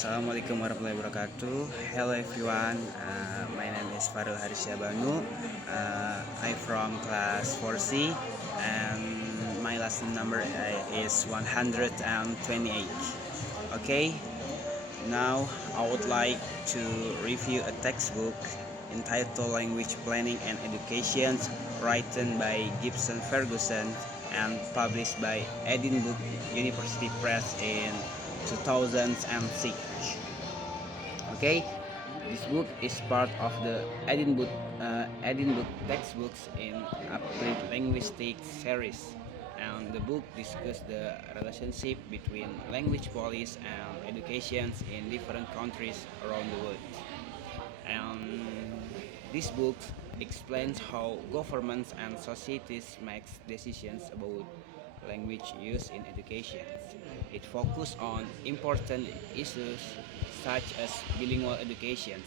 Assalamualaikum warahmatullahi wabarakatuh. Hello everyone. My name is Farul Harisya Banu. I'm from class 4C and my last number is 128. Okay. Now I would like to review a textbook entitled Language Planning and Education, written by Gibson Ferguson and published by Edinburgh University Press in 2006. Okay, this book is part of the Edinburgh textbooks in Applied Linguistics series, and the book discusses the relationship between language policy and education in different countries around the world. And this book explains how governments and societies make decisions about language use in education. It focuses on important issues such as bilingual education,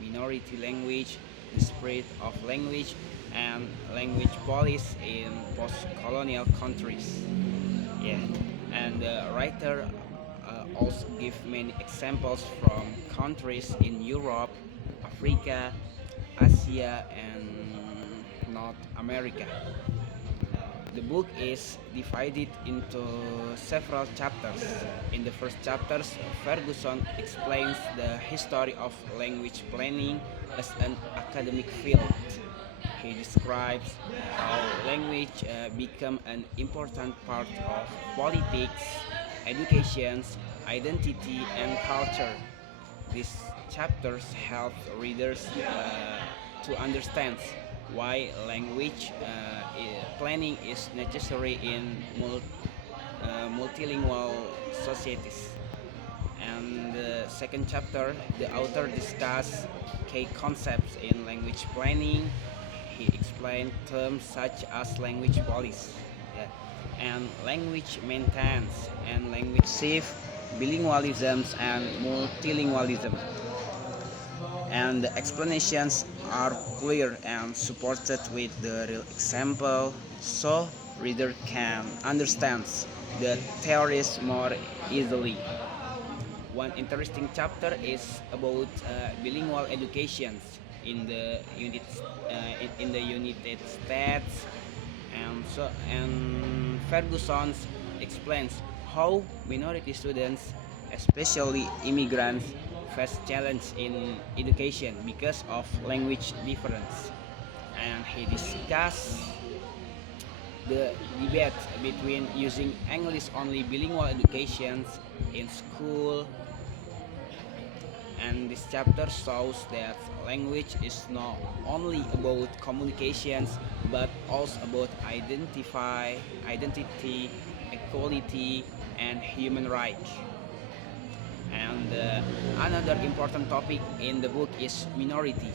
minority language, the spread of language, and language policy in post-colonial countries. Yeah, and the writer also give many examples from countries in Europe, Africa, Asia, and North America. The book is divided into several chapters. In the first chapters, Ferguson explains the history of language planning as an academic field. He describes how language become an important part of politics, education, identity, and culture. These chapters help readers to understand why language planning is necessary in multilingual societies. And the second chapter, the author discusses key concepts in language planning. He explained terms such as language policy, yeah, and language maintenance, and language shift, bilingualisms, and multilingualism. And the explanations are clear and supported with the real example, so reader can understand the theories more easily. One interesting chapter is about bilingual education in the United States, and Ferguson explains how minority students, especially immigrants, face challenge in education because of language difference. And he discussed the debate between using English only bilingual education in school, and this chapter shows that language is not only about communications but also about identity, equality, and human rights. And another important topic in the book is minority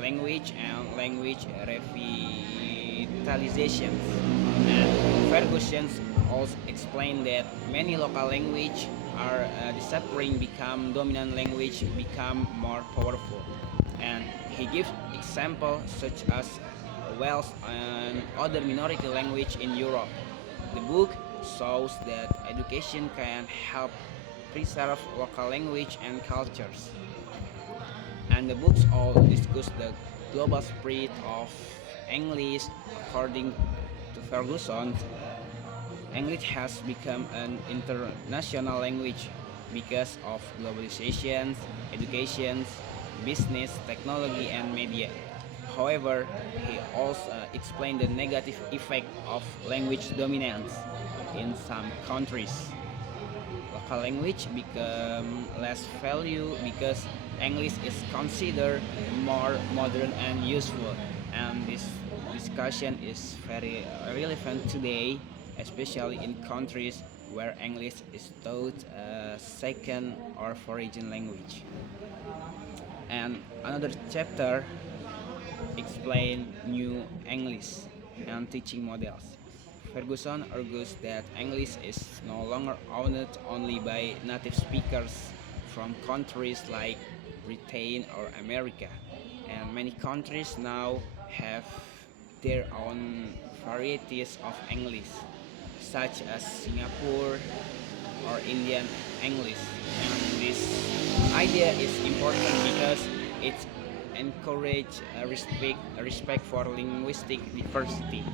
language and language revitalization. And Ferguson also explained that many local language are disappearing, become dominant language, become more powerful. And he gives examples such as Welsh and other minority language in Europe. The book shows that education can help preserve local language and cultures. And the books all discuss the global spread of English. According to Ferguson, English has become an international language because of globalization, education, business, technology, and media. However, he also explained the negative effect of language dominance in some countries. Local language become less value because English is considered more modern and useful. And this discussion is very relevant today, especially in countries where English is taught a second or foreign language. And another chapter explain new English and teaching models. Ferguson argues that English is no longer owned only by native speakers from countries like Britain or America, and many countries now have their own varieties of English, such as Singapore, or Indian English. And this idea is important because it encourages respect for linguistic diversity.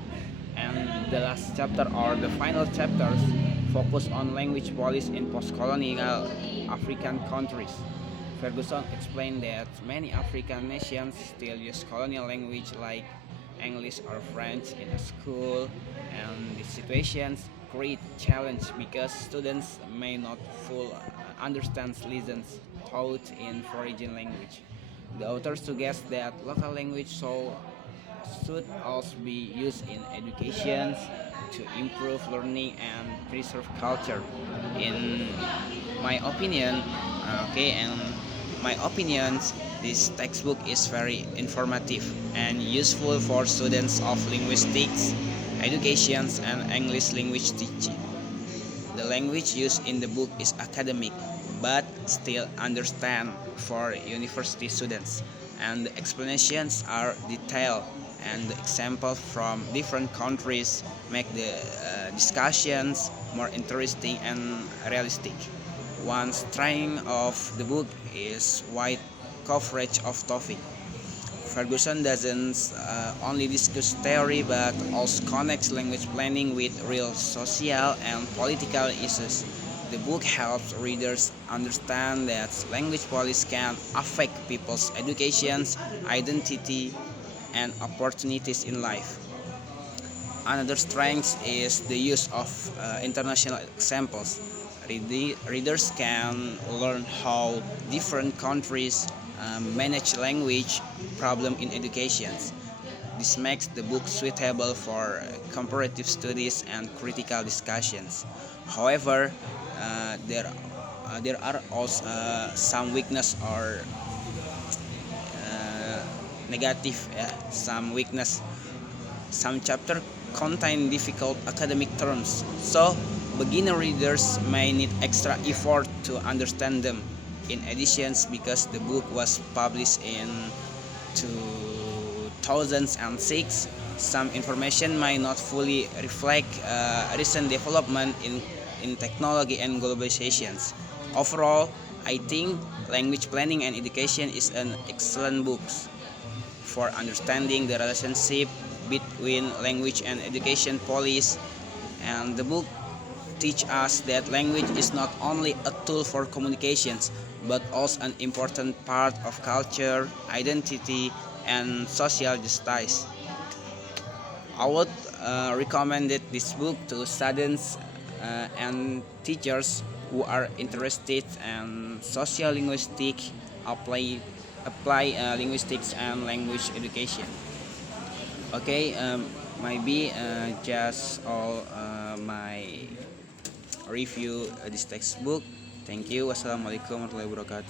And the last chapter or the final chapters focus on language policy in post-colonial African countries. Ferguson explained that many African nations still use colonial language like English or French in a school, and these situations create challenge because students may not fully understand lessons taught in foreign language. The author suggests that local language should also be used in education to improve learning and preserve culture. In my opinion, okay, and my opinions, this textbook is very informative and useful for students of linguistics, education, and English language teaching. The language used in the book is academic, but still understand for university students, and the explanations are detailed, and the examples from different countries make the discussions more interesting and realistic. One strength of the book is wide coverage of topic. Ferguson doesn't only discuss theory but also connects language planning with real social and political issues. The book helps readers understand that language policy can affect people's education, identity, and opportunities in life. Another strength is the use of international examples. Readers can learn how different countries manage language problem in education. This makes the book suitable for comparative studies and critical discussions. However, there are also some weakness or negative, some weakness. Some chapters contain difficult academic terms, so beginner readers may need extra effort to understand them. In addition, because the book was published in 2006, some information might not fully reflect recent development in technology and globalizations. Overall, I think Language Planning and Education is an excellent book for understanding the relationship between language and education policy, and the book teach us that language is not only a tool for communications but also an important part of culture, identity, and social justice. I would recommend this book to students and teachers who are interested in social linguistic, apply linguistics and language education. Okay, maybe just all my review this textbook. Thank you. Wassalamualaikum warahmatullahi wabarakatuh.